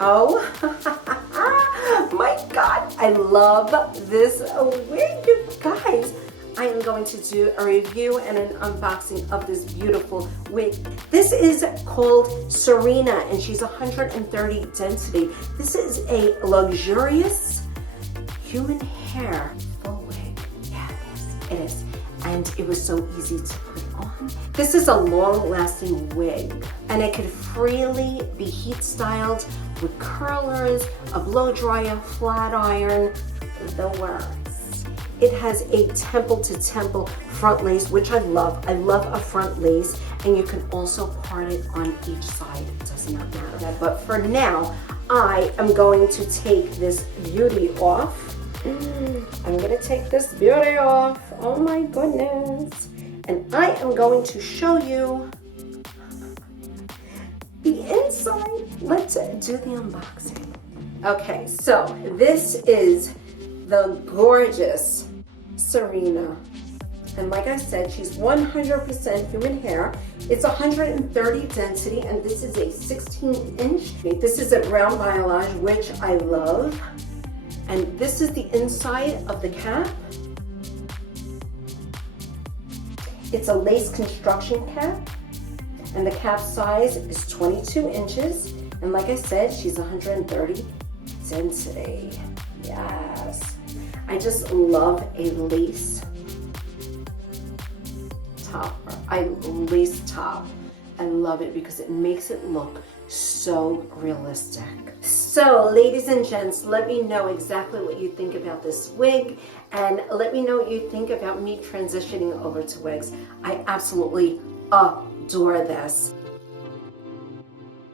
Oh my God, I love this wig, you guys. I am going to do a review and an unboxing of this beautiful wig. This is called Serena and she's 130 density. This is a luxurious human hair full wig. Yeah, it is. And it was so easy to put on. This is a long-lasting wig and it could freely be heat styled with curlers, a blow dryer, flat iron, the works. It has a temple to temple front lace, which I love. I love a front lace, and you can also part it on each side. It does not matter. But for now, I am going to take this beauty off. I'm gonna take this beauty off. Oh my goodness. And I am going to show you the inside. Let's do the unboxing. Okay, so this is the gorgeous Serena. And like I said, she's 100% human hair. It's 130 density, and this is a 16-inch. This is a brown balayage, which I love. And this is the inside of the cap. It's a lace construction cap, and the cap size is 22 inches. And like I said, she's 130 density. Yes. I just love a lace top. Lace top. I love it because it makes it look so realistic. So ladies and gents, let me know exactly what you think about this wig, and let me know what you think about me transitioning over to wigs. I absolutely adore this.